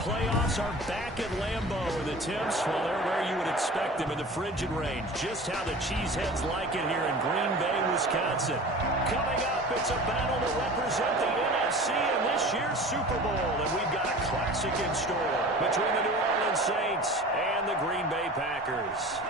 Playoffs are back at Lambeau. The temps, well, they're where you would expect them in the frigid range. Just how the Cheeseheads like it here in Green Bay, Wisconsin. Coming up, it's a battle to represent the NFC in this year's Super Bowl. And we've got a classic in store between the New Orleans Saints and the Green Bay Packers.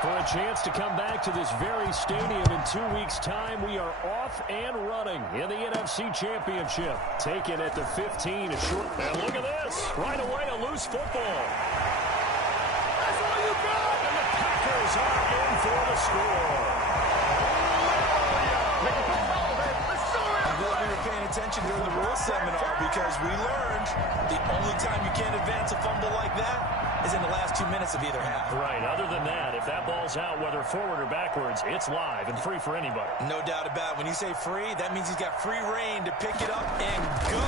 For a chance to come back to this very stadium in 2 weeks' time, we are off and running in the NFC Championship. Taken at the 15, a short. And look at this. Right away, a loose football. That's all you got. And the Packers are in for the score. I'm glad we were paying attention during the rules seminar because we learned the only time you can't advance a fumble like that is in the last 2 minutes of either half. Right. Other than that, if that ball's out, whether forward or backwards, it's live and free for anybody. No doubt about it. When you say free, that means he's got free reign to pick it up and go.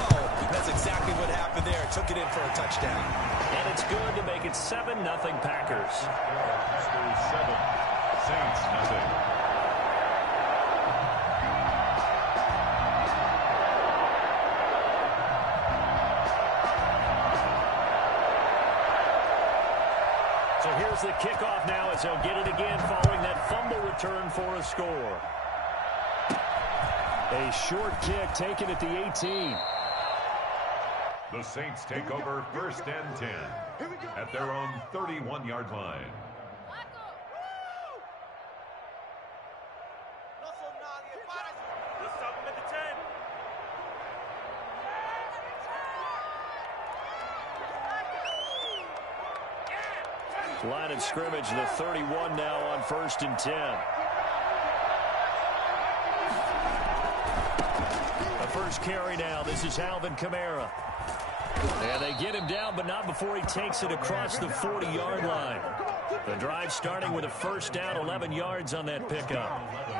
That's exactly what happened there. Took it in for a touchdown. And it's good to make it 7-0 Packers. Packers 7, Saints nothing. So here's the kickoff now as they'll get it again following that fumble return for a score. A short kick taken at the 18. The Saints take over 1st and 10 at their own 31-yard line. Line of scrimmage, the 31 now on 1st and 10. The first carry now. This is Alvin Kamara. And they get him down, but not before he takes it across the 40-yard line. The drive starting with a first down, 11 yards on that pickup.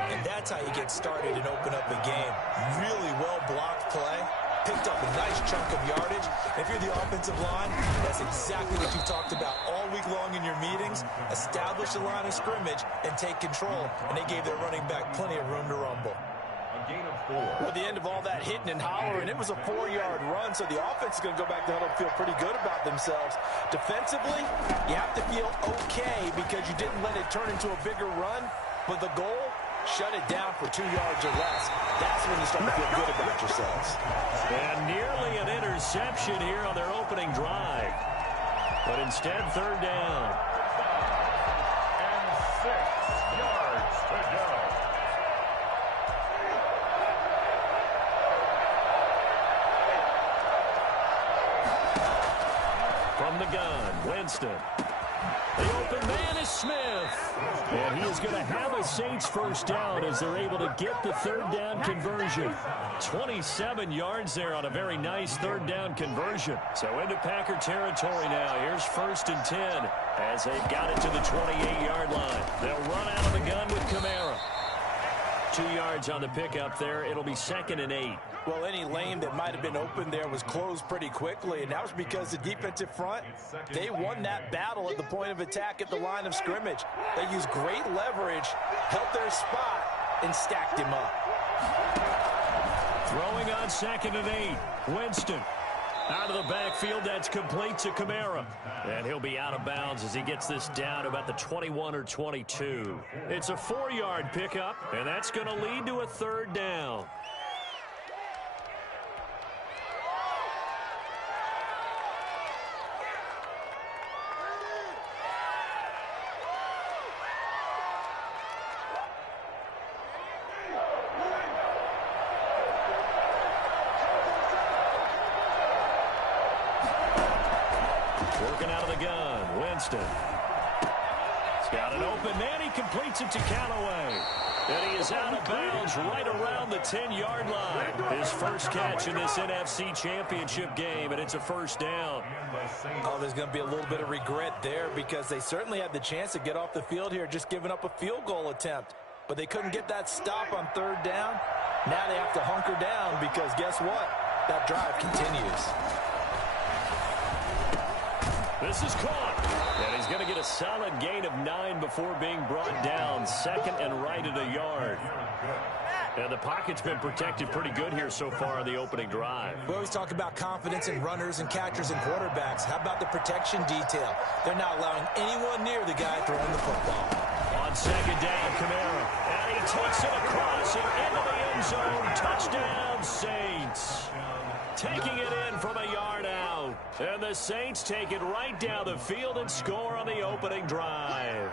And that's how you get started and open up a game. Really well-blocked play. Picked up a nice chunk of yardage. If you're the offensive line, that's exactly what you've talked about all week long in your meetings. Establish the line of scrimmage and take control. And they gave their running back plenty of room to rumble. A gain of 4. Well, the end of all that hitting and hollering, it was a 4-yard run, so the offense is going to go back to huddle and feel pretty good about themselves. Defensively, you have to feel okay because you didn't let it turn into a bigger run, but the goal, shut it down for 2 yards or less. That's when you start to feel good about yourselves. And nearly an interception here on their opening drive. But instead, 3rd down. And 6 yards to go. From the gun, Winston. The open man is Smith. And he is going to have a Saints first down as they're able to get the 3rd down conversion. 27 yards there on a very nice 3rd down conversion. So into Packer territory now. Here's 1st and 10 as they've got it to the 28-yard line. They'll run out of the gun with Kamara. 2 yards on the pickup there. It'll be 2nd and 8. Well, any lane that might have been open there was closed pretty quickly, and that was because the defensive front, they won that battle at the point of attack at the line of scrimmage. They used great leverage, held their spot, and stacked him up. Throwing on 2nd and 8. Winston. Out of the backfield, that's complete to Kamara. And he'll be out of bounds as he gets this down about the 21 or 22. It's a 4-yard pickup, and that's going to lead to a 3rd down. Working out of the gun, Winston. He's got an open man. He completes it to Callaway. And he is out of bounds right around the 10-yard line. His first catch in this NFC Championship game, and it's a first down. Oh, there's going to be a little bit of regret there because they certainly had the chance to get off the field here, just giving up a field goal attempt. But they couldn't get that stop on 3rd down. Now they have to hunker down because guess what? That drive continues. This is caught. And he's going to get a solid gain of 9 before being brought down. Second and right at a yard. And the pocket's been protected pretty good here so far on the opening drive. We always talk about confidence in runners and catchers and quarterbacks. How about the protection detail? They're not allowing anyone near the guy throwing the football. On second down, Kamara. And he takes it across and into the end zone. Touchdown, Saints. Taking it in from a yard out. And the Saints take it right down the field and score on the opening drive.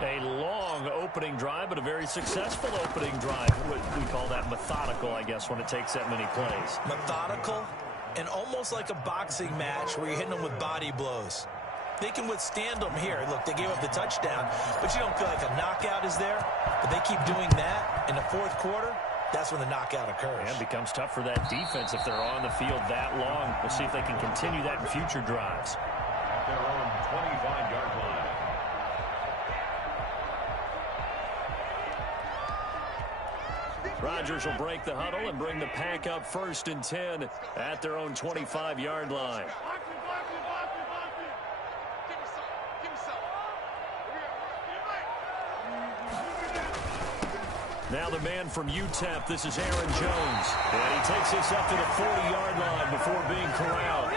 A long opening drive, but a very successful opening drive. We call that methodical, I guess, when it takes that many plays. Methodical and almost like a boxing match where you're hitting them with body blows. They can withstand them here. Look, they gave up the touchdown, but you don't feel like a knockout is there. But they keep doing that in the fourth quarter. That's when the knockout occurs. And it becomes tough for that defense if they're on the field that long. We'll see if they can continue that in future drives. At their own 25-yard line. Rodgers will break the huddle and bring the pack up 1st and 10 at their own 25-yard line. Now the man from UTEP, this is Aaron Jones. And he takes this up to the 40-yard line before being corralled.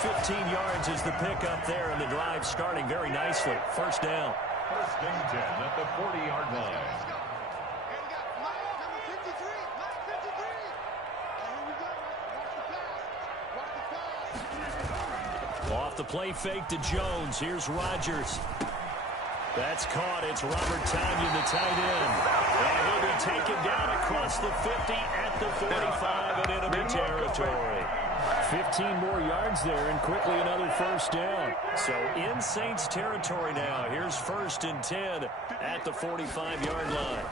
15 yards is the pickup there, and the drive starting very nicely. First down. 1st and 10 at the 40-yard line. Off the play fake to Jones. Here's Rodgers. That's caught. It's Robert Tonyan, the tight end. And he'll be taken down across the 50 at the 45 and enemy territory. 15 more yards there and quickly another first down. So in Saints territory now. Here's 1st and 10 at the 45-yard line.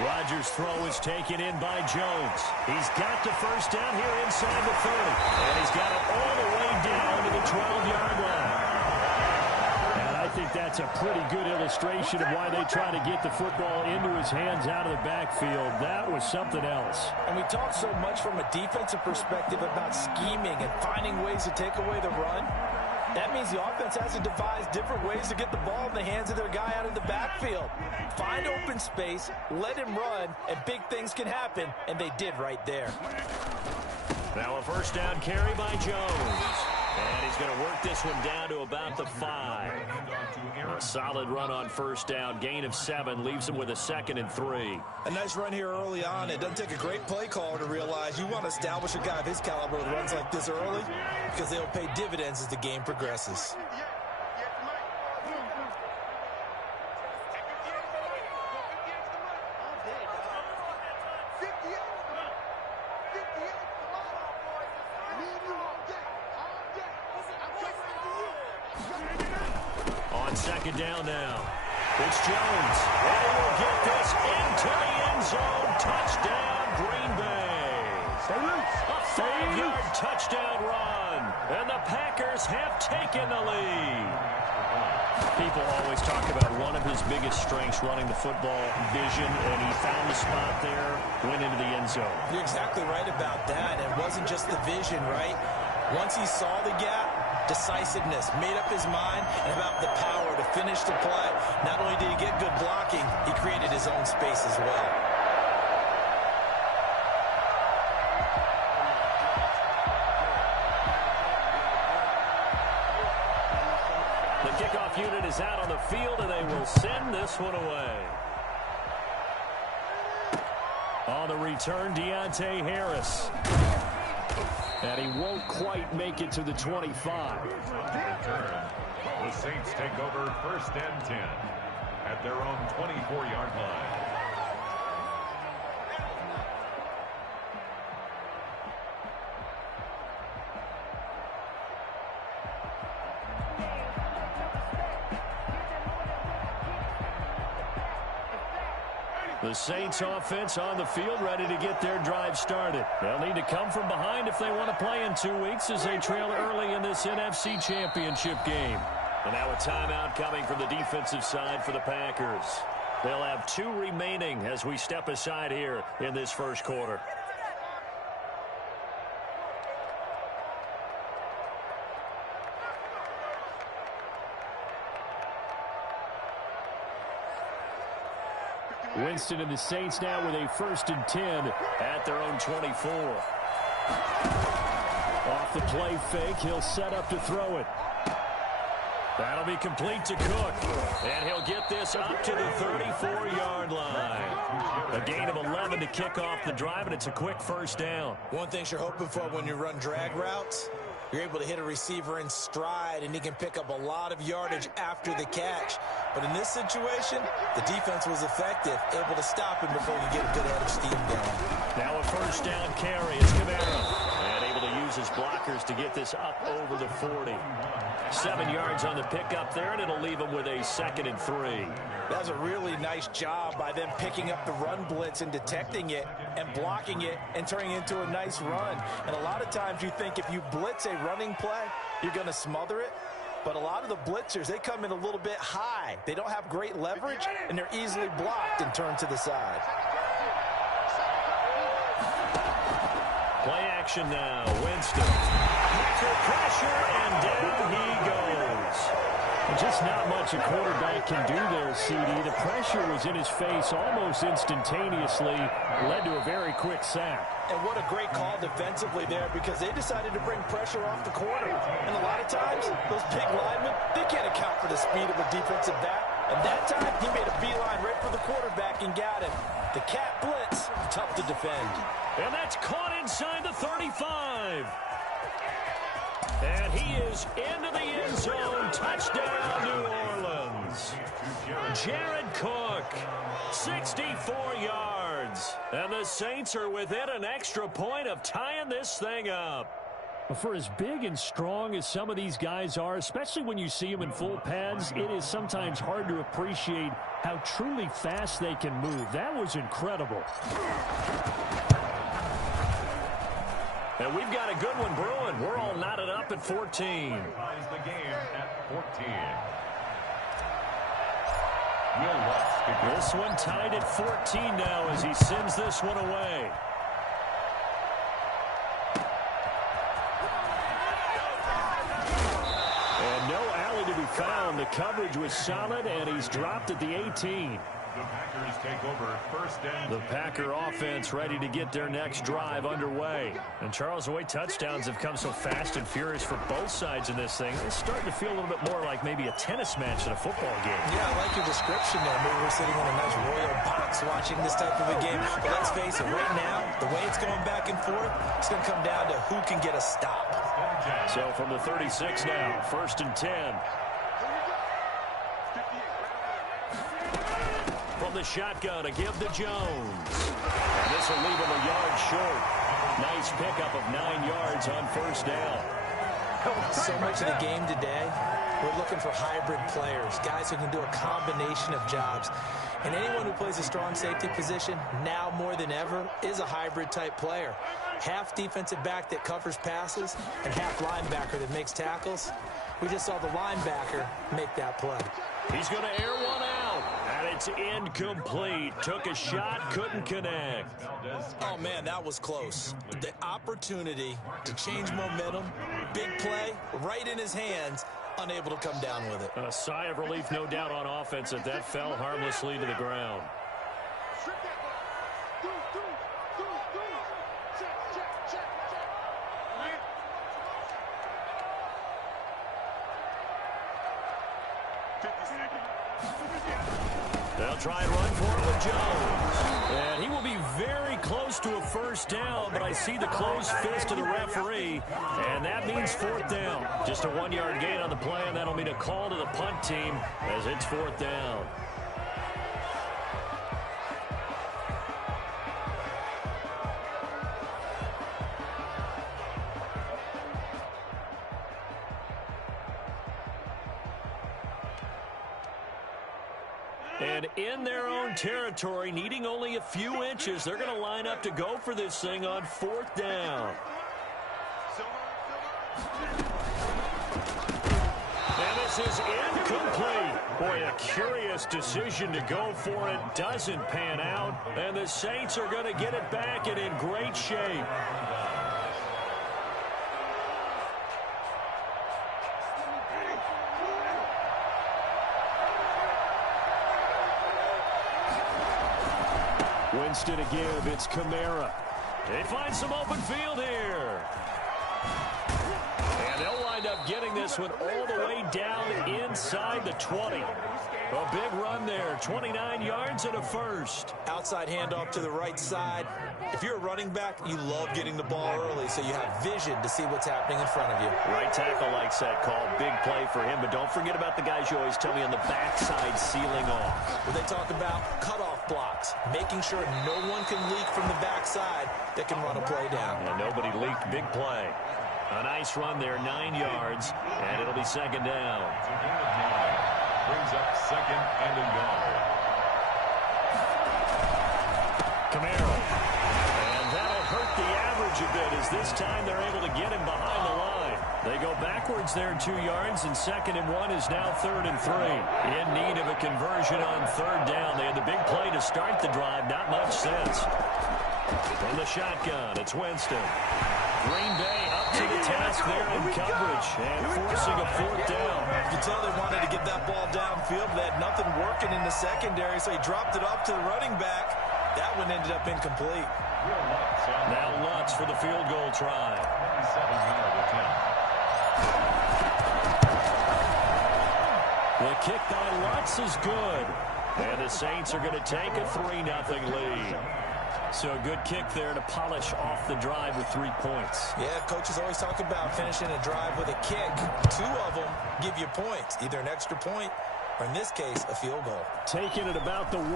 Rodgers' throw is taken in by Jones. He's got the first down here inside the 30. And he's got it all the way down to the 12-yard line. And I think that's a pretty good illustration of why they try to get the football into his hands out of the backfield. That was something else. And we talk so much from a defensive perspective about scheming and finding ways to take away the run. That means the offense has to devise different ways to get the ball in the hands of their guy out of the backfield. Find open space, let him run, and big things can happen, and they did right there. Now a first down carry by Jones. And he's going to work this one down to about the 5. A solid run on first down. Gain of 7 leaves him with a 2nd and 3. A nice run here early on. It doesn't take a great play caller to realize you want to establish a guy of his caliber with runs like this early because they'll pay dividends as the game progresses. On second down now. It's Jones. And he will get this into the end zone. Touchdown, Green Bay. A 5-yard touchdown run. And the Packers have taken the lead. People always talk about one of his biggest strengths running the football, vision, and he found the spot there, went into the end zone. You're exactly right about that. It wasn't just the vision, right? Once he saw the gap, decisiveness, made up his mind, and about the power to finish the play. Not only did he get good blocking, he created his own space as well. The kickoff unit is out on the field, and they will send this one away. On the return, Deontay Harris. And he won't quite make it to the 25. The Saints take over 1st and 10 at their own 24-yard line. The Saints offense on the field ready to get their drive started. They'll need to come from behind if they want to play in 2 weeks as they trail early in this NFC Championship game. And now a timeout coming from the defensive side for the Packers. They'll have 2 remaining as we step aside here in this first quarter. Winston and the Saints now with a 1st and 10 at their own 24. Off the play fake, he'll set up to throw it. That'll be complete to Cook, and he'll get this up to the 34-yard line. A gain of 11 to kick off the drive, and it's a quick first down. One thing you're hoping for when you run drag routes, you're able to hit a receiver in stride, and he can pick up a lot of yardage after the catch. But in this situation, the defense was effective, able to stop him before you get a good head of steam going. Now a first down carry is Camara, and able to use his blockers to get this up over the 40. 7 yards on the pickup there, and it'll leave him with a 2nd and 3. That's a really nice job by them picking up the run blitz and detecting it and blocking it and turning it into a nice run. And a lot of times you think if you blitz a running play, you're going to smother it. But a lot of the blitzers, they come in a little bit high. They don't have great leverage, and they're easily blocked and turned to the side. Play action now. Winston. After pressure, and down he goes. Just not much a quarterback can do there, CD. The pressure was in his face almost instantaneously, led to a very quick sack. And what a great call defensively there, because they decided to bring pressure off the corner. And a lot of times, those big linemen, they can't account for the speed of a defensive back. And that time, he made a beeline right for the quarterback and got him. The cat blitz, tough to defend. And that's caught inside the 35. And he is into the end zone. Touchdown, New Orleans. Jared Cook, 64 yards. And the Saints are within an extra point of tying this thing up. For as big and strong as some of these guys are, especially when you see them in full pads, it is sometimes hard to appreciate how truly fast they can move. That was incredible. And we've got a good one brewing. We're all knotted up at 14. Ties the game at 14. Will Lutz kicking. This one tied at 14 now as he sends this one away. And no alley to be found. The coverage was solid, and he's dropped at the 18. The Packers take over 1st and 10. The Packer offense ready to get their next drive underway. And Charles, the way touchdowns have come so fast and furious for both sides in this thing, it's starting to feel a little bit more like maybe a tennis match than a football game. Yeah, I like your description there. Maybe we're sitting in a nice royal box watching this type of a game. But let's face it, right now, the way it's going back and forth, it's going to come down to who can get a stop. So from the 36 now, 1st and 10. From the shotgun to give to Jones. And this will leave him a yard short. Nice pickup of 9 yards on 1st down. So much of the game today, we're looking for hybrid players, guys who can do a combination of jobs. And anyone who plays a strong safety position, now more than ever, is a hybrid type player. Half defensive back that covers passes and half linebacker that makes tackles. We just saw the linebacker make that play. He's going to air one out, and it's incomplete. Took a shot, couldn't connect. Oh, man, that was close. The opportunity to change momentum, big play, right in his hands, unable to come down with it. A sigh of relief, no doubt, on offense that that fell harmlessly to the ground. They'll try and run for it with Jones. And he will be very close to a 1st down, but I see the closed fist of the referee, and that means 4th down. Just a 1-yard gain on the play, and that'll mean a call to the punt team as it's 4th down. And in their own territory, needing only a few inches, they're going to line up to go for this thing on 4th down. And This is incomplete. Boy, a curious decision to go for it. Doesn't pan out. And the Saints are going to get it back and in great shape. Winston to give. It's Kamara. They find some open field here. And they'll wind up getting this one all the way down inside the 20. A big run there. 29 yards and a first. Outside handoff to the right side. If you're a running back, you love getting the ball early so you have vision to see what's happening in front of you. Right tackle likes that call. Big play for him. But don't forget about the guys you always tell me on the backside sealing off. When they talk about cutoff blocks, making sure no one can leak from the backside that can run a play down. And nobody leaked. Big play. A nice run there, 9 yards, and it'll be second down. Brings up second and a yard. Camaro. And that'll hurt the average a bit as this time they're able to get him behind the line. They go backwards there 2 yards, and 2nd and 1 is now 3rd and 3. In need of a conversion on 3rd down. They had the big play to start the drive. Not much sense. From the shotgun, it's Winston. Green Bay up to the task there in coverage and forcing a 4th down. You can tell they wanted to get that ball downfield. They had nothing working in the secondary, so he dropped it off to the running back. That one ended up incomplete. Now Lutz for the field goal try. 27-yard attempt. The kick by Lutz is good. And the Saints are going to take a 3-0 lead. So a good kick there to polish off the drive with 3 points. Yeah, coaches always talk about finishing a drive with a kick. 2 of them give you points, either an extra point or, in this case, a field goal. Taking it about the 1.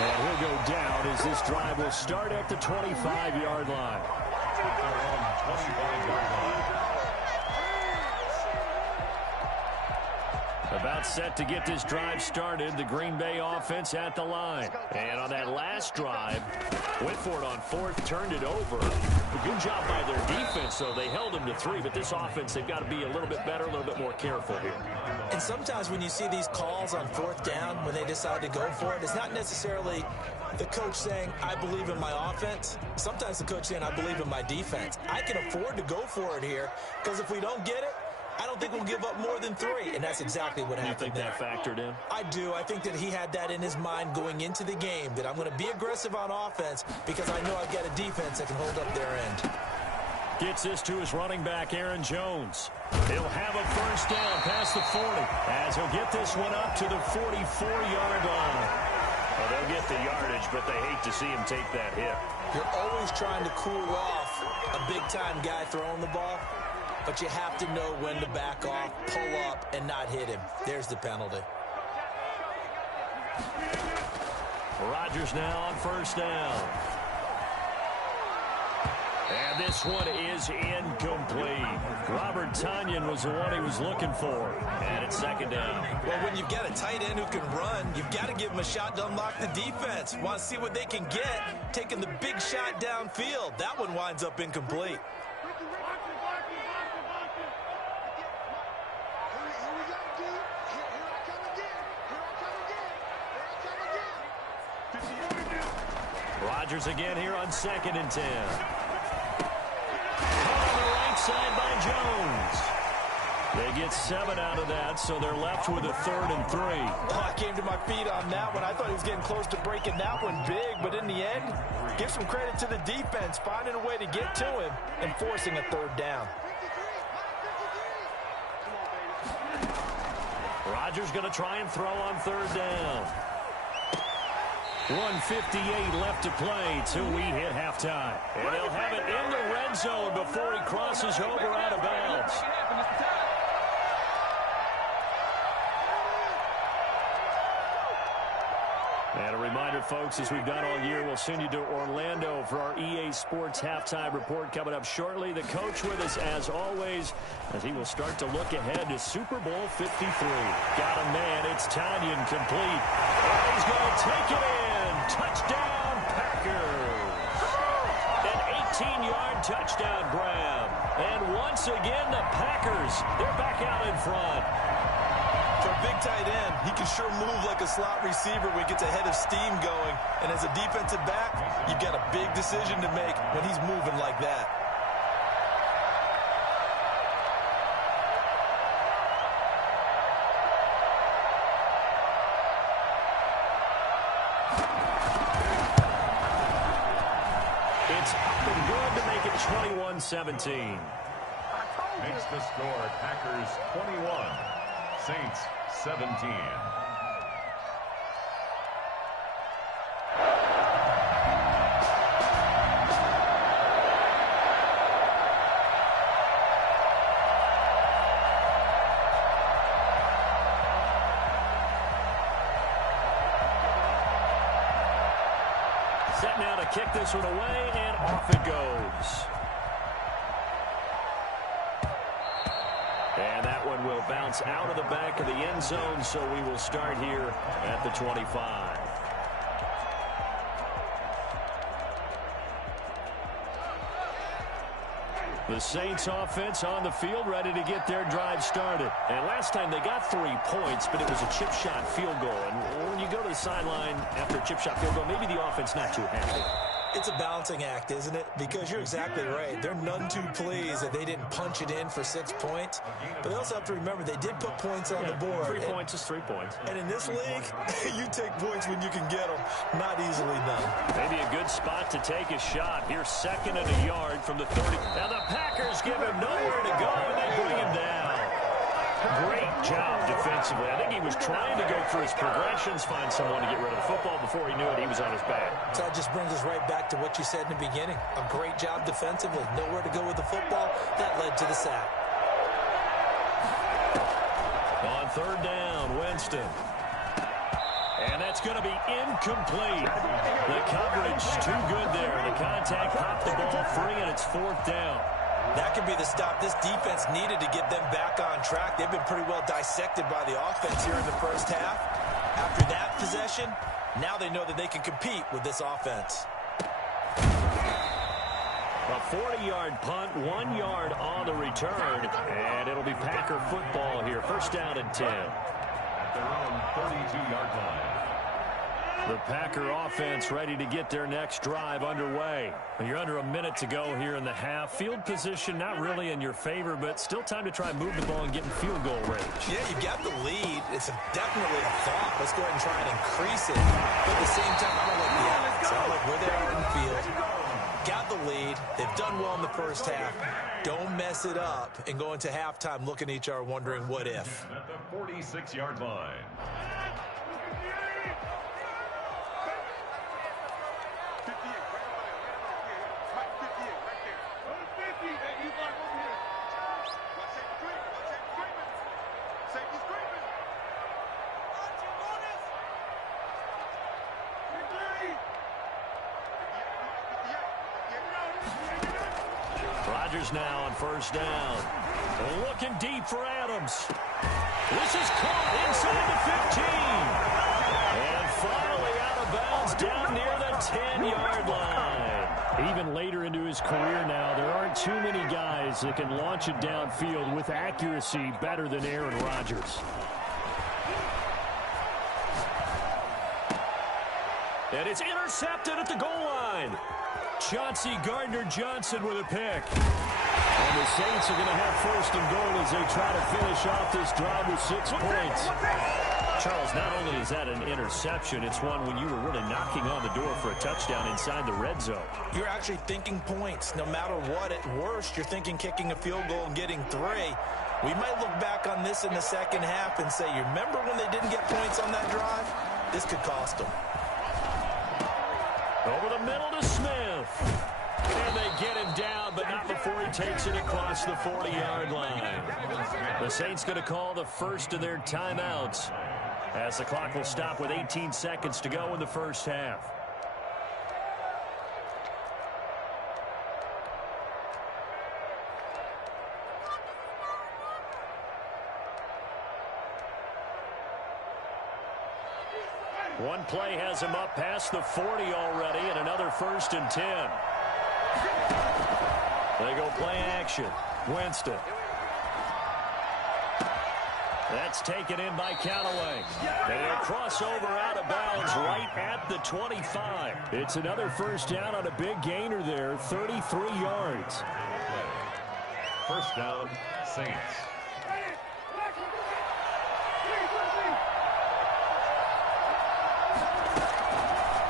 And he'll go down as this drive will start at the 25-yard line. 25-yard line. About set to get this drive started. The Green Bay offense at the line. And on that last drive, went for it on 4th, turned it over. A good job by their defense, though. They held them to 3, but this offense, they've got to be a little bit better, a little bit more careful here. And sometimes when you see these calls on 4th down, when they decide to go for it, it's not necessarily the coach saying, I believe in my offense. Sometimes the coach saying, I believe in my defense. I can afford to go for it here because if we don't get it, I don't think we'll give up more than 3, and that's exactly what happened. You think that factored in? I do. I think that he had that in his mind going into the game, that I'm going to be aggressive on offense because I know I've got a defense that can hold up their end. Gets this to his running back, Aaron Jones. He'll have a 1st down past the 40 as he'll get this one up to the 44-yard line. Well, they'll get the yardage, but they hate to see him take that hit. You're always trying to cool off a big-time guy throwing the ball. But you have to know when to back off, pull up, and not hit him. There's the penalty. Rodgers now on 1st down. And this one is incomplete. Robert Tonyan was the one he was looking for. And it's 2nd down. Well, when you've got a tight end who can run, you've got to give him a shot to unlock the defense. Want to see what they can get, taking the big shot downfield. That one winds up incomplete. Rodgers again here on 2nd and 10. On the right side by Jones. They get 7 out of that, so they're left with a 3rd and 3. Oh, I came to my feet on that one. I thought he was getting close to breaking that one big, but in the end, give some credit to the defense, finding a way to get to him and forcing a 3rd down. Rodgers going to try and throw on 3rd down. 1:58 left to play till we hit halftime. And they'll have it in the red zone before he crosses over out of bounds. And a reminder, folks, as we've done all year, we'll send you to Orlando for our EA Sports halftime report coming up shortly. The coach with us, as always, as he will start to look ahead to Super Bowl 53. Got a man. It's Tonyan complete. And he's going to take it in. Touchdown, Packers. An 18-yard touchdown grab. And once again, the Packers, they're back out in front. For a big tight end, he can sure move like a slot receiver when he gets a head of steam going. And as a defensive back, you've got a big decision to make when he's moving like that. It's up and good to make it 21-17. Makes the score Packers 21, Saints 17. Set now to kick this one away, and off it goes. And that one will bounce out of the back of the end zone, so we will start here at the 25. The Saints offense on the field, ready to get their drive started. And last time they got 3 points, but it was a chip shot field goal. And when you go to the sideline after a chip shot field goal, maybe the offense not too happy. It's a balancing act, isn't it? Because you're exactly right. They're none too pleased that they didn't punch it in for 6 points. But they also have to remember they did put points on the board. 3 points is 3 points. And in this league, you take points when you can get them. Not easily done. Maybe a good spot to take a shot. Here's 2nd and a yard from the 30. Now the Packers give him nowhere to go, and they bring him down. Great job defensively. I think he was trying to go through his progressions, find someone to get rid of the football. Before he knew it, he was on his back. So that just brings us right back to what you said in the beginning. A great job defensively. Nowhere to go with the football. That led to the sack. On 3rd down, Winston. And that's going to be incomplete. The coverage too good there. The contact popped the ball free, and it's 4th down. That could be the stop this defense needed to get them back on track. They've been pretty well dissected by the offense here in the first half. After that possession, now they know that they can compete with this offense. A 40-yard punt, 1 yard on the return, and it'll be Packer football here. 1st down and 10. At their own 32-yard line. The Packer offense ready to get their next drive underway. You're under a minute to go here in the half. Field position not really in your favor, but still time to try and move the ball and get in field goal range. Yeah, you've got the lead. It's definitely a thought. Let's go ahead and try and increase it. But at the same time, I don't like the odds. I don't like where they are in the field. Got the lead. They've done well in the first half. Don't mess it up and go into halftime looking at each other wondering what if. At the 46-yard line. Rodgers now on 1st down. Looking deep for Adams. This is caught inside the 15. And finally out of bounds down near the 10-yard line. Even later into his career now, there aren't too many guys that can launch it downfield with accuracy better than Aaron Rodgers. And it's intercepted at the goal line. Chauncey Gardner-Johnson with a pick. And the Saints are going to have 1st and goal as they try to finish off this drive with 6 points. Charles, not only is that an interception, it's one when you were really knocking on the door for a touchdown inside the red zone. You're actually thinking points. No matter what, at worst, you're thinking kicking a field goal and getting 3. We might look back on this in the second half and say, you remember when they didn't get points on that drive? This could cost them. Over the middle to Smith. And they get him down, but not before he takes it across the 40-yard line. The Saints going to call the first of their timeouts as the clock will stop with 18 seconds to go in the first half. One play has him up past the 40 already, and another 1st and 10. They go play action. Winston. That's taken in by Callaway. And a crossover out of bounds right at the 25. It's another first down on a big gainer there, 33 yards. First down, Saints.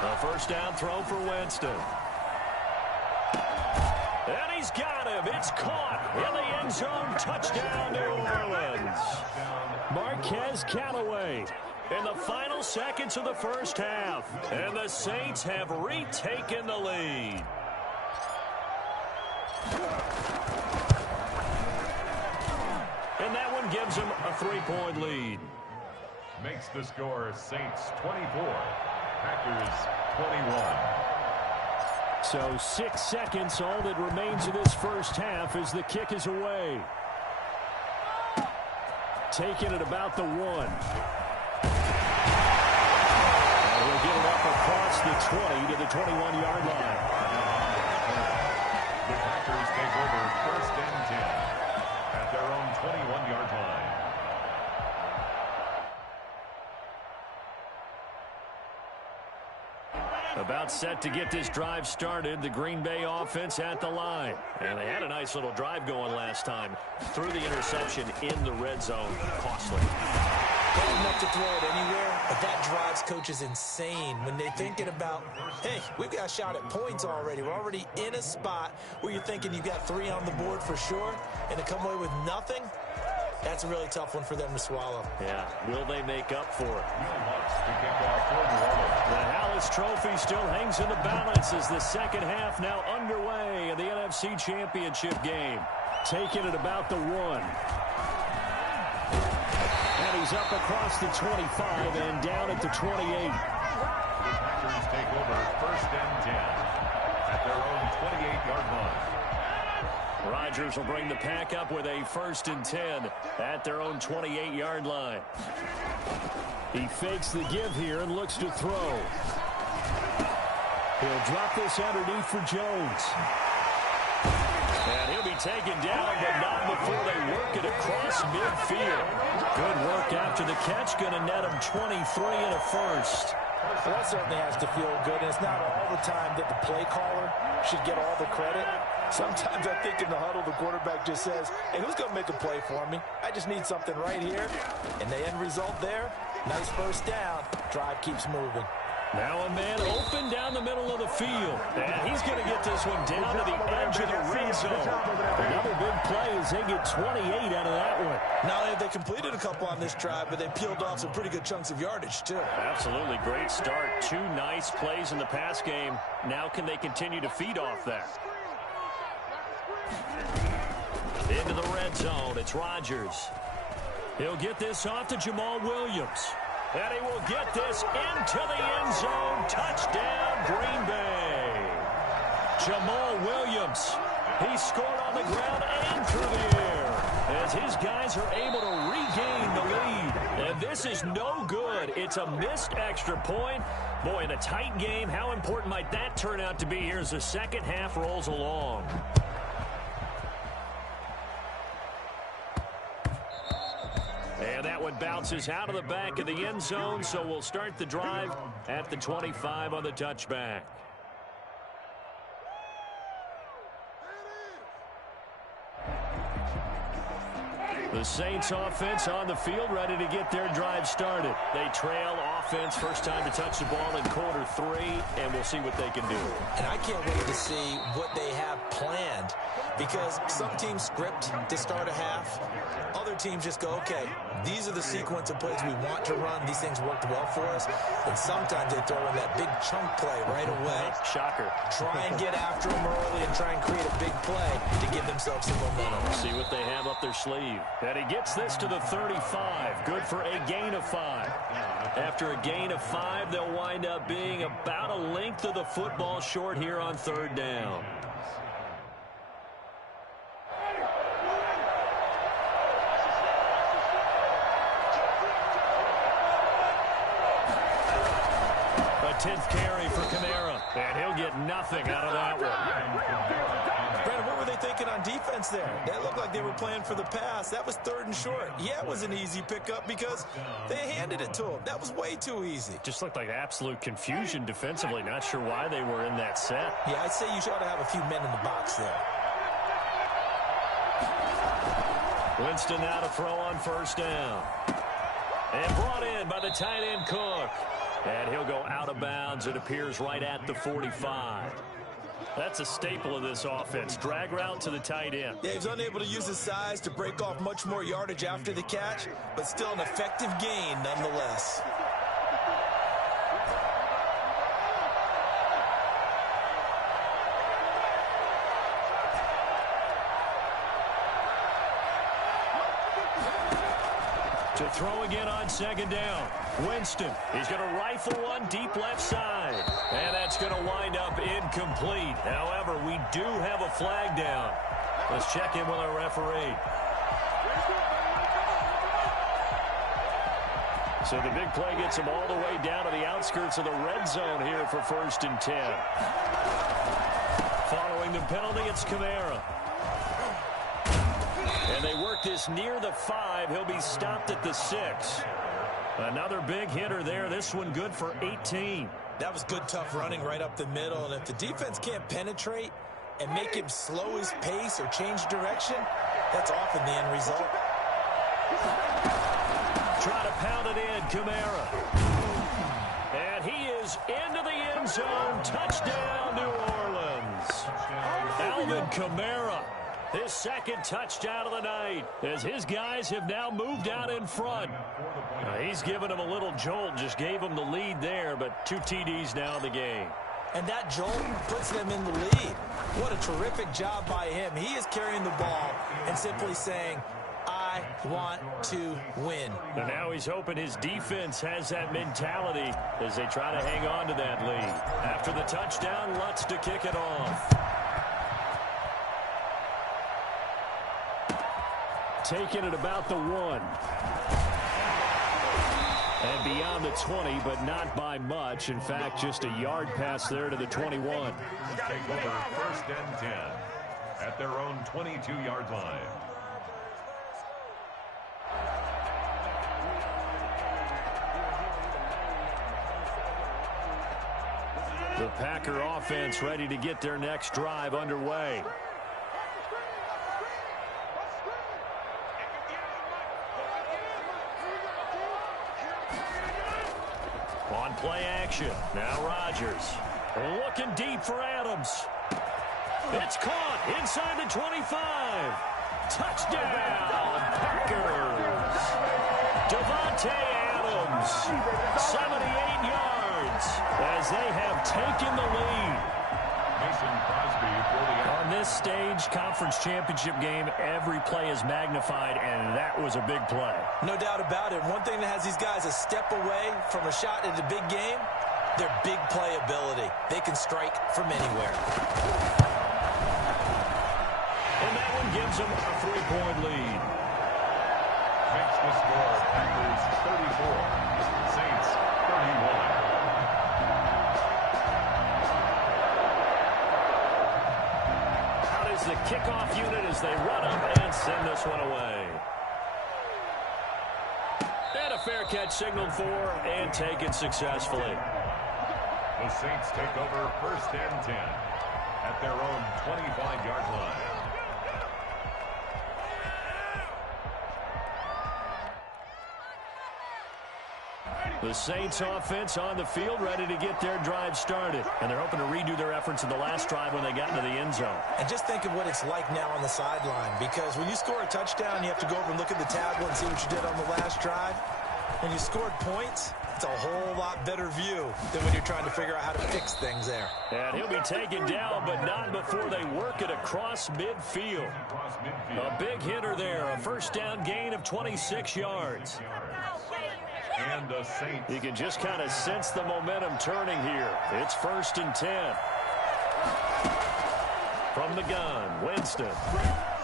A first down throw for Winston. And he's got him. It's caught in the end zone. Touchdown, New Orleans. Marquez Callaway in the final seconds of the first half. And the Saints have retaken the lead. And that one gives them a 3-point lead. Makes the score Saints 24, Packers 21. So 6 seconds, all that remains of this first half as the kick is away. Taking it about the 1. And we'll get it up across the 20 to the 21-yard line. The Packers take over first and 10 at their own 21-yard line. About set to get this drive started. The Green Bay offense at the line. And they had a nice little drive going last time. Threw the interception in the red zone. Costly. Got enough to throw it anywhere, but that drives coaches insane when they're thinking about, hey, we've got a shot at points already. We're already in a spot where you're thinking you've got 3 on the board for sure, and to come away with nothing, that's a really tough one for them to swallow. Yeah, will they make up for it? The Hallis Trophy still hangs in the balance as the second half now underway in the NFC Championship game. Taking it about the 1. And he's up across the 25 and down at the 28. The Packers take over first and 10 at their own 28-yard line. Rodgers will bring the pack up with a first and 10 at their own 28-yard line. He fakes the give here and looks to throw. He'll drop this underneath for Jones. And he'll be taken down, but not before they work it across midfield. Good work after the catch. Going to net him 23 and a first. Well, that certainly has to feel good. And it's not all the time that the play caller should get all the credit. Sometimes I think in the huddle, the quarterback just says, hey, who's going to make a play for me? I just need something right here. And the end result there, nice first down. Drive keeps moving. Now a man open down the middle of the field. And he's going to get this one down to the edge of the red zone. Another big play as they get 28 out of that one. Not only have they completed a couple on this drive, but they peeled off some pretty good chunks of yardage, too. Absolutely great start. 2 nice plays in the pass game. Now can they continue to feed off that? Into the red zone. It's Rodgers. He'll get this off to Jamal Williams. And he will get this into the end zone. Touchdown, Green Bay. Jamal Williams. He scored on the ground and through the air as his guys are able to regain the lead. And this is no good. It's a missed extra point. Boy, in a tight game, how important might that turn out to be here as the second half rolls along? And that one bounces out of the back of the end zone, so we'll start the drive at the 25 on the touchback. The Saints offense on the field, ready to get their drive started. They trail offense, first time to touch the ball in quarter 3, and we'll see what they can do. And I can't wait to see what they have planned, because some teams script to start a half. Other teams just go, okay, these are the sequence of plays we want to run. These things worked well for us. And sometimes they throw in that big chunk play right away. Shocker. Try and get after them early and try and create a big play to give themselves some momentum. See what they have up their sleeve. And he gets this to the 35. Good for a gain of 5. After a gain of 5, they'll wind up being about a length of the football short here on third down. A 10th carry for Kamara. And he'll get nothing out of that one. Brandon, what were they thinking on defense there? They looked like they were playing for the pass. That was 3rd and short. Yeah, it was an easy pickup because they handed it to him. That was way too easy. Just looked like absolute confusion defensively. Not sure why they were in that set. Yeah, I'd say you ought to have a few men in the box there. Winston now to throw on 1st down. And brought in by the tight end Cook. And he'll go out of bounds. It appears right at the 45. That's a staple of this offense. Drag route to the tight end. Yeah, he was unable to use his size to break off much more yardage after the catch, but still an effective gain nonetheless. To throw again on 2nd down. Winston, he's going to rifle one deep left side. And that's going to wind up incomplete. However, we do have a flag down. Let's check in with our referee. So the big play gets him all the way down to the outskirts of the red zone here for 1st and 10. Following the penalty, it's Kamara. And they work this near the 5. He'll be stopped at the 6. Another big hitter there. This one good for 18. That was good, tough running right up the middle. And if the defense can't penetrate and make him slow his pace or change direction, that's often the end result. Try to pound it in, Kamara. And he is into the end zone. Touchdown, New Orleans. Alvin Kamara. His 2nd touchdown of the night as his guys have now moved out in front. He's given him a little jolt, just gave him the lead there, but 2 TDs now in the game. And that jolt puts them in the lead. What a terrific job by him. He is carrying the ball and simply saying, I want to win. And now he's hoping his defense has that mentality as they try to hang on to that lead. After the touchdown, Lutz to kick it off. Taken at about the 1. And beyond the 20, but not by much. In fact, just a yard pass there to the 21. Take over 1st and 10 at their own 22-yard line. The Packer offense ready to get their next drive underway. On play action. Now Rodgers. Looking deep for Adams. It's caught inside the 25. Touchdown, Packers. Davante Adams. 78 yards as they have taken the lead. On this stage, conference championship game, every play is magnified, and that was a big play. No doubt about it. One thing that has these guys a step away from a shot at a big game, their big play ability. They can strike from anywhere. And that one gives them a 3-point lead. Makes the score Packers 34, Saints 31. The kickoff unit as they run up and send this one away. And a fair catch signaled for and taken successfully. The Saints take over 1st and 10 at their own 25-yard line. The Saints offense on the field ready to get their drive started. And they're hoping to redo their efforts in the last drive when they got into the end zone. And just think of what it's like now on the sideline, because when you score a touchdown, you have to go over and look at the tablet and see what you did on the last drive. When you scored points, it's a whole lot better view than when you're trying to figure out how to fix things there. And he'll be taken down, but not before they work it across midfield. A big hitter there, a 1st down gain of 26 yards. And the Saints. You can just kind of sense the momentum turning here. It's 1st and 10. From the gun, Winston.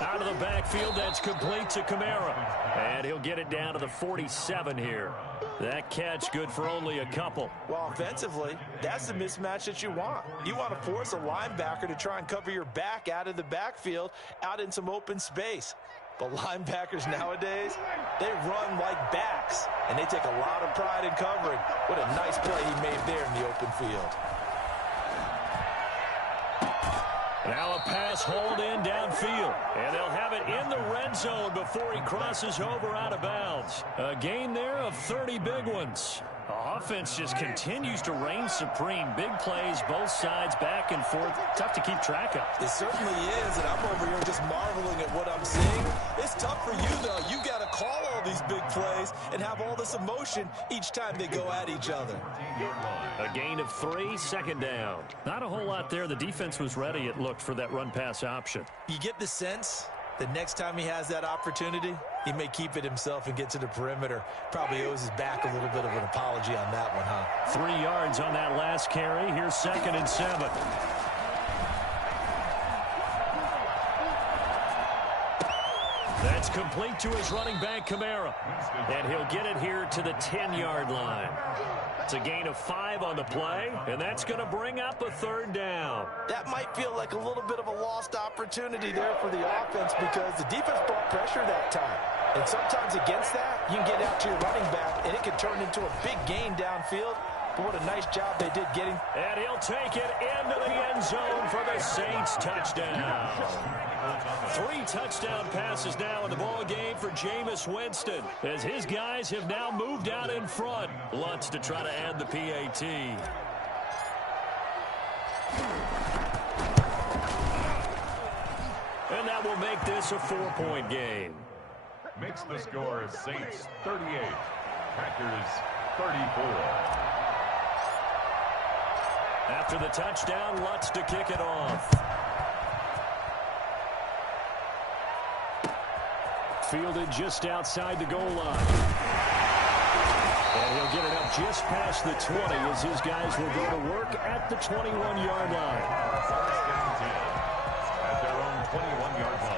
Out of the backfield, that's complete to Kamara. And he'll get it down to the 47 here. That catch good for only a couple. Well, offensively, that's the mismatch that you want. You want to force a linebacker to try and cover your back out of the backfield, out in some open space. But linebackers nowadays, they run like backs, and they take a lot of pride in covering. What a nice play he made there in the open field. Now a pass hauled in downfield, and they'll have it in the red zone before he crosses over out of bounds. A gain there of 30 big ones. The offense just continues to reign supreme. Big plays, both sides, back and forth. Tough to keep track of. It certainly is, and I'm over here just marveling at what I'm seeing. It's tough for you, though. You got to call all these big plays and have all this emotion each time they go at each other. A gain of 3, second down. Not a whole lot there. The defense was ready, it looked, for that run-pass option. You get the sense the next time he has that opportunity, he may keep it himself and get to the perimeter. Probably owes his back a little bit of an apology on that one, huh? 3 yards on that last carry. Here's 2nd and 7. That's complete to his running back, Kamara. And he'll get it here to the 10-yard line. It's a gain of 5 on the play, and that's going to bring up a 3rd down. That might feel like a little bit of a lost opportunity there for the offense because the defense brought pressure that time. And sometimes against that, you can get out to your running back, and it can turn into a big gain downfield. But what a nice job they did getting. And he'll take it into the end zone for the Saints touchdown. 3 touchdown passes now in the ball game for Jameis Winston, as his guys have now moved out in front. Lutz to try to add the PAT. And that will make this a 4-point game. Makes the score Saints 38, Packers 34. After the touchdown, Lutz to kick it off. Fielded just outside the goal line. And he'll get it up just past the 20 as his guys will go to work at the 21-yard line. First and 10 at their own 21-yard line.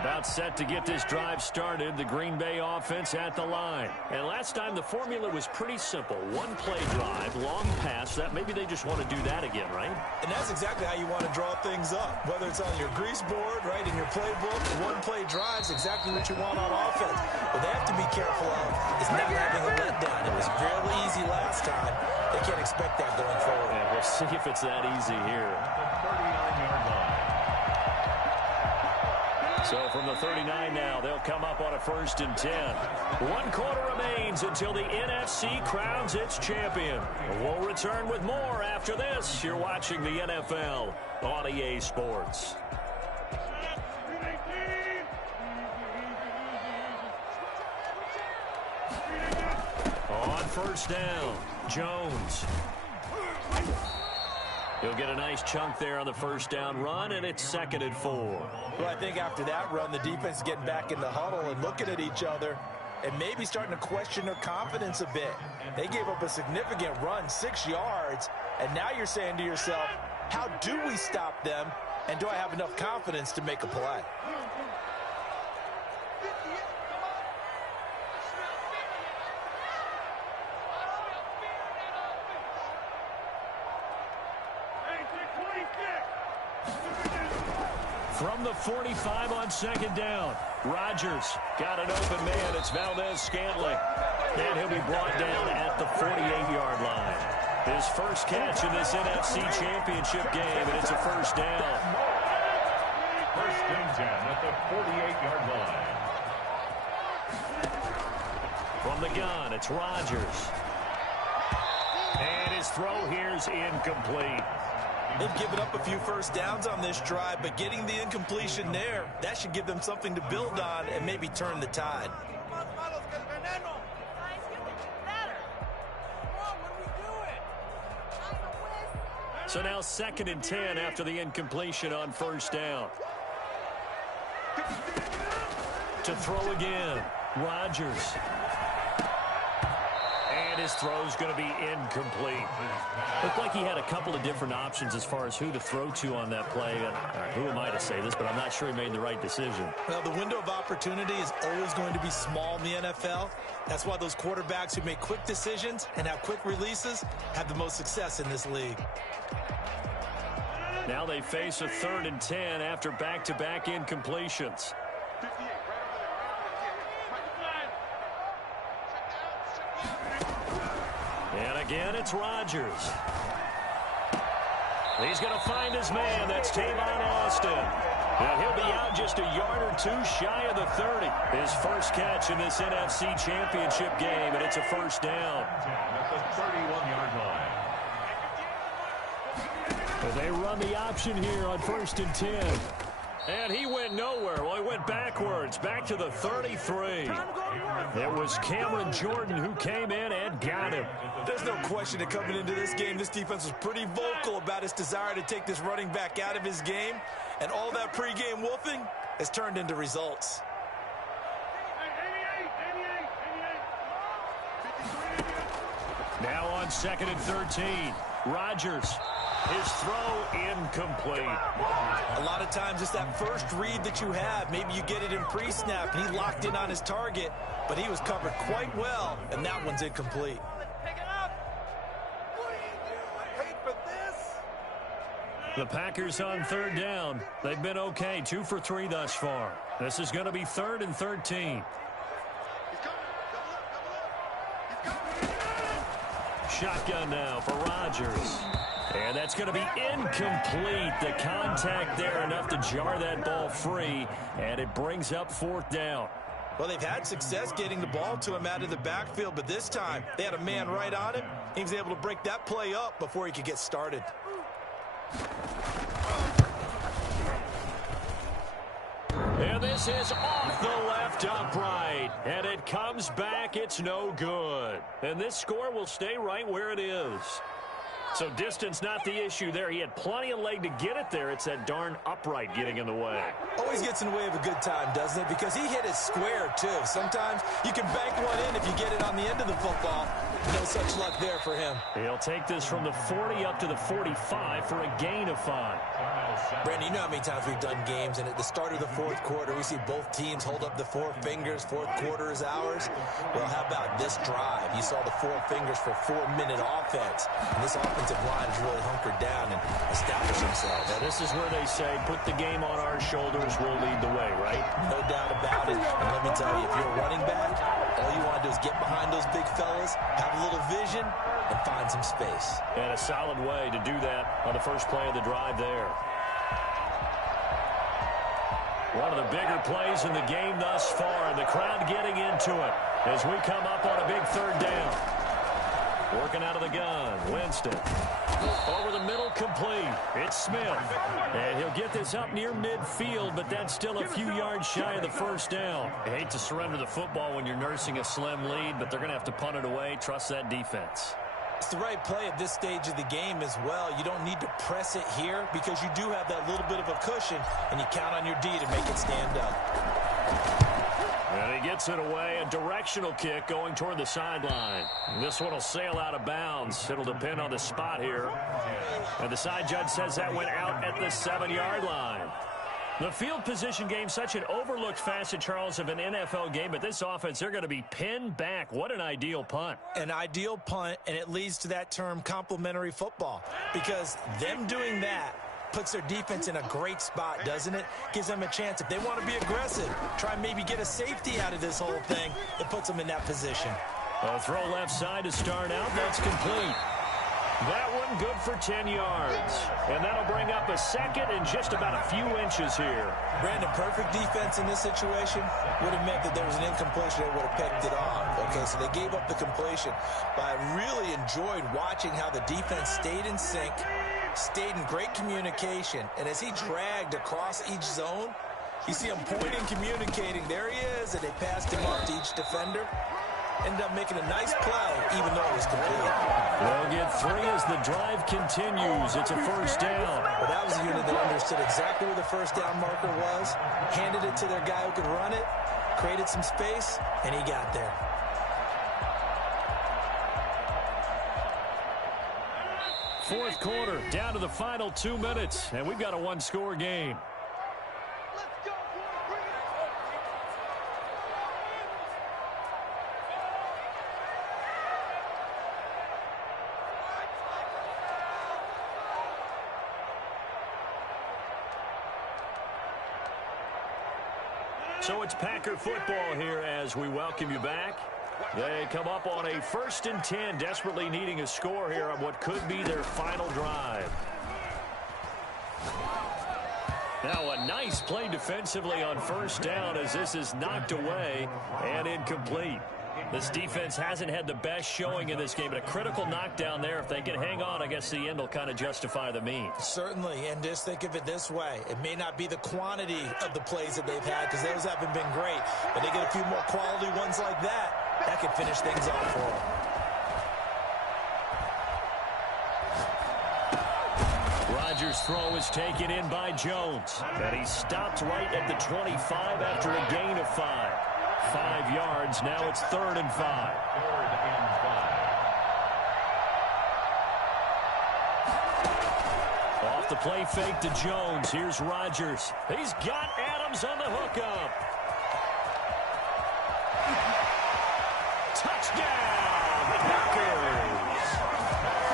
About set to get this drive started, the Green Bay offense at the line. And last time the formula was pretty simple. 1-play drive, long pass. That maybe they just want to do that again, right? And that's exactly how you want to draw things up. Whether it's on your grease board, right, in your playbook, 1-play drive's exactly what you want on offense. What they have to be careful of is not having a letdown. It was fairly easy last time. They can't expect that going forward. And we'll see if it's that easy here. At the 39-yard line. So from the 39 now, they'll come up on a 1st and 10. 1 quarter remains until the NFC crowns its champion. We'll return with more after this. You're watching the NFL on EA Sports. On 1st down, Jones. He'll get a nice chunk there on the 1st down run, and it's 2nd and 4. Well, I think after that run, the defense is getting back in the huddle and looking at each other and maybe starting to question their confidence a bit. They gave up a significant run, 6 yards, and now you're saying to yourself, how do we stop them, and do I have enough confidence to make a play? From the 45 on 2nd down, Rodgers got an open man. It's Valdez-Scantling. And he'll be brought down at the 48-yard line. His first catch in this NFC Championship game, and it's a 1st down. 1st and 10 at the 48-yard line. From the gun, it's Rodgers. And his throw here's incomplete. They've given up a few 1st downs on this drive, but getting the incompletion there, that should give them something to build on and maybe turn the tide. So now 2nd and 10 after the incompletion on 1st down. To throw again, Rodgers. And And his throw's going to be incomplete. Looked like he had a couple of different options as far as who to throw to on that play. Who am I to say this, but I'm not sure he made the right decision. Well, the window of opportunity is always going to be small in the NFL. That's why those quarterbacks who make quick decisions and have quick releases have the most success in this league. Now they face a 3rd and 10 after back-to-back incompletions. And again, it's Rodgers. He's going to find his man. That's Tavon Austin. And he'll be out just a yard or two shy of the 30. His first catch in this NFC Championship game, and it's a first down. At the 31-yard line. They run the option here on 1st and 10. And he went nowhere. Well, he went backwards, back to the 33. It was Cameron Jordan who came in and got him. There's no question that coming into this game, this defense was pretty vocal about its desire to take this running back out of his game. And all that pregame wolfing has turned into results. Now on 2nd and 13, Rodgers. His throw incomplete. A lot of times it's that first read that you have. Maybe you get it in pre-snap, and he locked in on his target, but he was covered quite well, and that one's incomplete. The Packers on 3rd down. They've been okay, 2 for 3 thus far. This is going to be 3rd and 13. Shotgun now for Rodgers. And that's going to be incomplete. The contact there enough to jar that ball free, and it brings up 4th down. Well, they've had success getting the ball to him out of the backfield, but this time they had a man right on him. He was able to break that play up before he could get started. And this is off the left upright. And it comes back. It's no good. And this score will stay right where it is. So distance not the issue there. He had plenty of leg to get it there. It's that darn upright getting in the way. Always gets in the way of a good time, doesn't it? Because he hit it square, too. Sometimes you can bank one in if you get it on the end of the football. No such luck there for him. He'll take this from the 40 up to the 45 for a gain of 5. Brandon, you know how many times we've done games, and at the start of the 4th quarter, we see both teams hold up the 4 fingers. 4th quarter is ours. Well, how about this drive? You saw the 4 fingers for 4-minute offense. And this offensive line has really hunkered down and established themselves. Now, this is where they say, put the game on our shoulders, we'll lead the way, right? No doubt about it. And let me tell you, if you're a running back, all you want to do is get behind those big fellas, have a little vision, and find some space. And a solid way to do that on the first play of the drive there. One of the bigger plays in the game thus far, and the crowd getting into it as we come up on a big 3rd down. Working out of the gun, Winston. Over the middle, complete. It's Smith. And he'll get this up near midfield, but that's still a few yards shy of the 1st down. I hate to surrender the football when you're nursing a slim lead, but they're going to have to punt it away. Trust that defense. It's the right play at this stage of the game as well. You don't need to press it here because you do have that little bit of a cushion, and you count on your D to make it stand up. And he gets it away. A directional kick going toward the sideline. This one will sail out of bounds. It'll depend on the spot here. And the side judge says that went out at the 7-yard line. The field position game, such an overlooked facet, Charles, of an NFL game, but this offense, they're going to be pinned back. What an ideal punt. An ideal punt, and it leads to that term complementary football, because them doing that puts their defense in a great spot, doesn't it? Gives them a chance. If they want to be aggressive, try and maybe get a safety out of this whole thing, it puts them in that position. A throw left side to start out. That's complete. That one good for 10 yards. And that'll bring up a 2nd and just about a few inches here. Brandon, perfect defense in this situation would have meant that there was an incompletion. They would have picked it off. Okay, so they gave up the completion. But I really enjoyed watching how the defense stayed in sync, stayed in great communication. And as he dragged across each zone, you see him pointing, communicating. There he is, and they passed him off to each defender. Ended up making a nice play, even though it was complete. They'll get 3 as the drive continues. It's a 1st down. But that was a unit that understood exactly where the 1st down marker was, handed it to their guy who could run it, created some space, and he got there. Fourth quarter, down to the final 2 minutes, and we've got a one-score game. So it's Packer football here as we welcome you back. They come up on a 1st and 10, desperately needing a score here on what could be their final drive. Now a nice play defensively on 1st down as this is knocked away and incomplete. This defense hasn't had the best showing in this game, but a critical knockdown there. If they can hang on, I guess the end will kind of justify the means. Certainly, and just think of it this way. It may not be the quantity of the plays that they've had because those haven't been great, but they get a few more quality ones like that. That can finish things off for them. Rodgers' throw is taken in by Jones, and he stopped right at the 25 after a gain of 5. 5 yards. Now it's 3rd and 5. 3rd and 5. Off the play fake to Jones. Here's Rodgers. He's got Adams on the hookup. Touchdown, Packers.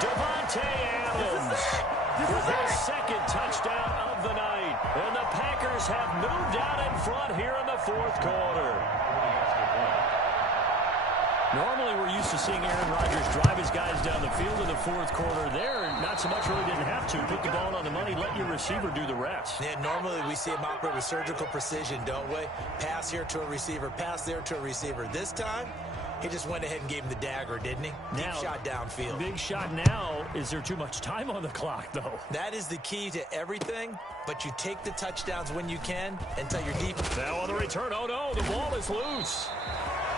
Devontae Adams with his 2nd touchdown of the night. And the Packers have moved out in front here in the 4th quarter. Normally, we're used to seeing Aaron Rodgers drive his guys down the field in the 4th quarter. There, not so much, really didn't have to. Put the ball on the money, let your receiver do the rest. Yeah, normally we see him operate with surgical precision, don't we? Pass here to a receiver, pass there to a receiver. This time, he just went ahead and gave him the dagger, didn't he? Deep shot downfield. Big shot now. Is there too much time on the clock, though? That is the key to everything, but you take the touchdowns when you can and tell your defense. Now on the return, oh no, the ball is loose.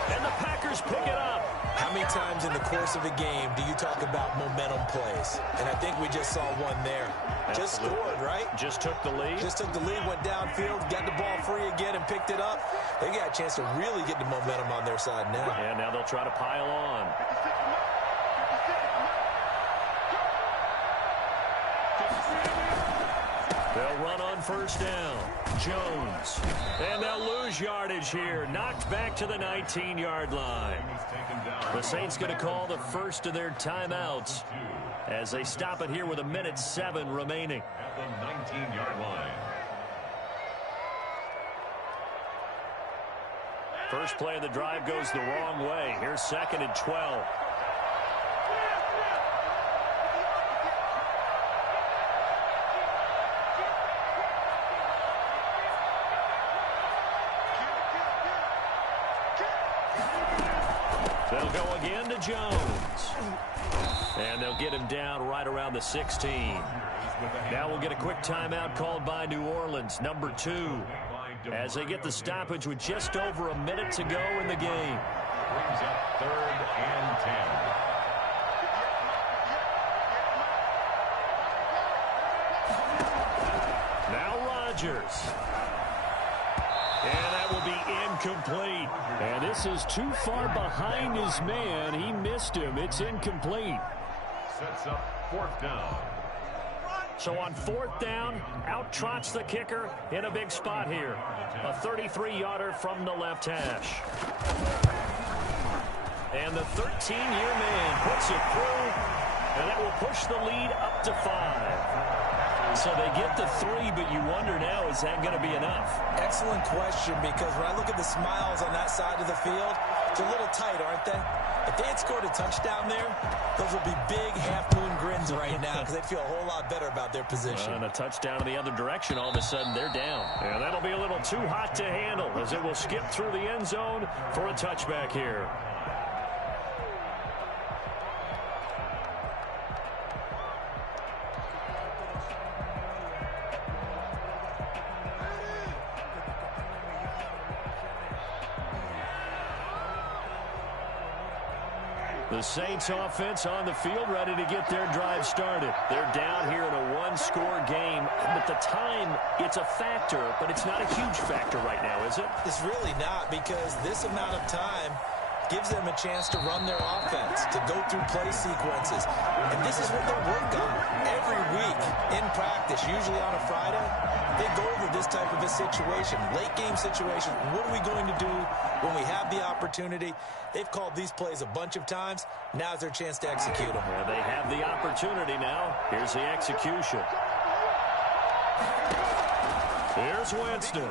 And the Packers pick it up. How many times in the course of a game do you talk about momentum plays? And I think we just saw one there. Absolutely. Just scored, right? Just took the lead. Just took the lead, went downfield, got the ball free again and picked it up. They got a chance to really get the momentum on their side now. And now they'll try to pile on. They'll run on 1st down. Jones. And they'll lose yardage here. Knocked back to the 19-yard line. The Saints going to call the first of their timeouts as they stop it here with 1:07 remaining. At the 19-yard line. First play of the drive goes the wrong way. Here's 2nd and 12. They'll go again to Jones. And they'll get him down right around the 16. Now we'll get a quick timeout called by New Orleans, number 2, as they get the stoppage with just over a minute to go in the game. Brings up 3rd and 10. Now Rodgers. And that will be incomplete. And this is too far behind his man. He missed him. It's incomplete. Sets up 4th down. So on 4th down, out trots the kicker in a big spot here. A 33-yarder from the left hash. And the 13-year man puts it through, and that will push the lead up to 5. So they get the 3, but you wonder now, is that going to be enough? Excellent question, because when I look at the smiles on that side of the field, they're a little tight, aren't they? If they had scored a touchdown there, those would be big half-moon grins right now because they'd feel a whole lot better about their position. And a touchdown in the other direction, all of a sudden they're down. And that'll be a little too hot to handle as it will skip through the end zone for a touchback here. The Saints offense on the field ready to get their drive started. They're down here in a one-score game. But the time, it's a factor, but it's not a huge factor right now, is it? It's really not, because this amount of time, gives them a chance to run their offense, to go through play sequences. And this is what they'll work on every week in practice, usually on a Friday. They go over this type of a situation, late game situation. What are we going to do when we have the opportunity? They've called these plays a bunch of times. Now's their chance to execute them. Yeah, they have the opportunity now. Here's the execution. Here's Winston.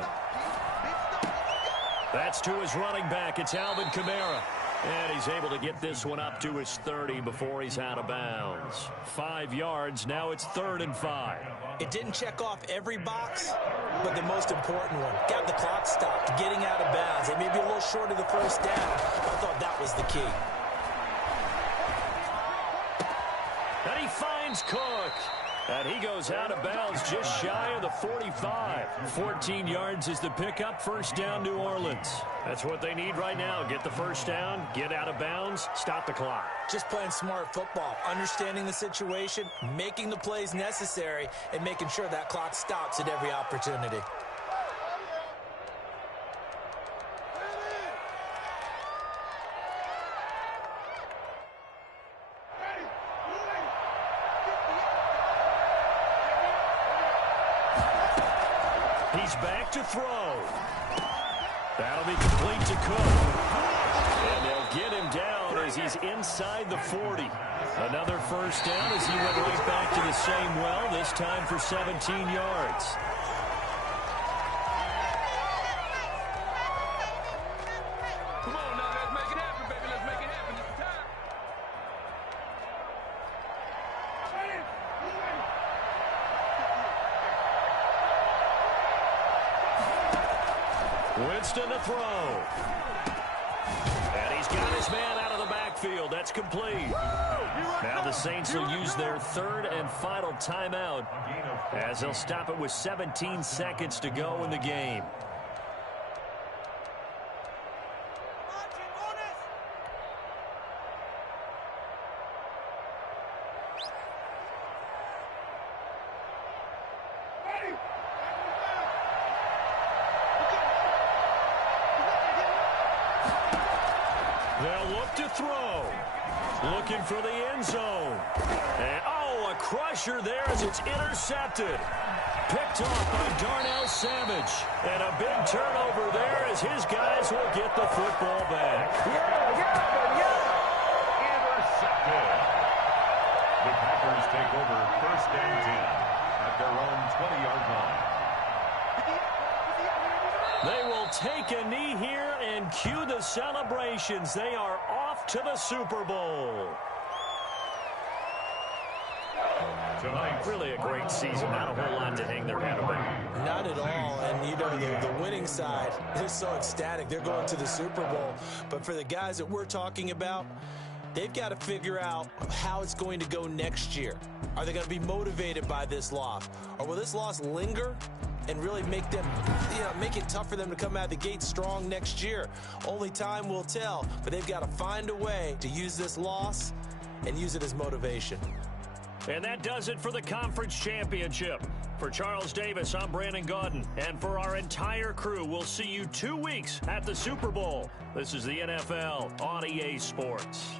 That's to his running back. It's Alvin Kamara. And he's able to get this one up to his 30 before he's out of bounds. 5 yards. Now it's 3rd and 5. It didn't check off every box, but the most important one. Got the clock stopped, getting out of bounds. They may be a little short of the first down. I thought that was the key. And he finds Cook. And he goes out of bounds just shy of the 45. 14 yards is the pickup. First down, New Orleans. That's what they need right now. Get the first down, get out of bounds, stop the clock. Just playing smart football, understanding the situation, making the plays necessary, and making sure that clock stops at every opportunity. He's back to throw. That'll be complete to Cook. And they'll get him down as he's inside the 40. Another first down as he went right back to the same well, this time for 17 yards. Come on now, let's make it happen, baby. Let's make it happen. It's time. Winston to throw. And he's got his man out of the backfield. That's complete. Now the Saints will use their 3rd and final timeout as they'll stop it with 17 seconds to go in the game. They'll look to throw. Looking for the end zone. And, oh, a crusher there as it's intercepted. Picked off by Darnell Savage. And a big turnover there as his guys will get the football back. Intercepted. The Packers take over 1st and 10 at their own 20-yard line. They will take a knee here and cue the celebrations. They are off to the Super Bowl. Tonight, Really a great season. Not a whole lot to hang their head about. Not at all. And, you know, the winning side, they're so ecstatic. They're going to the Super Bowl. But for the guys that we're talking about, they've got to figure out how it's going to go next year. Are they going to be motivated by this loss? Or will this loss linger and really make them, make it tough for them to come out of the gate strong next year? Only time will tell. But they've got to find a way to use this loss and use it as motivation. And that does it for the conference championship. For Charles Davis, I'm Brandon Gaudin. And for our entire crew, we'll see you 2 weeks at the Super Bowl. This is the NFL on EA Sports.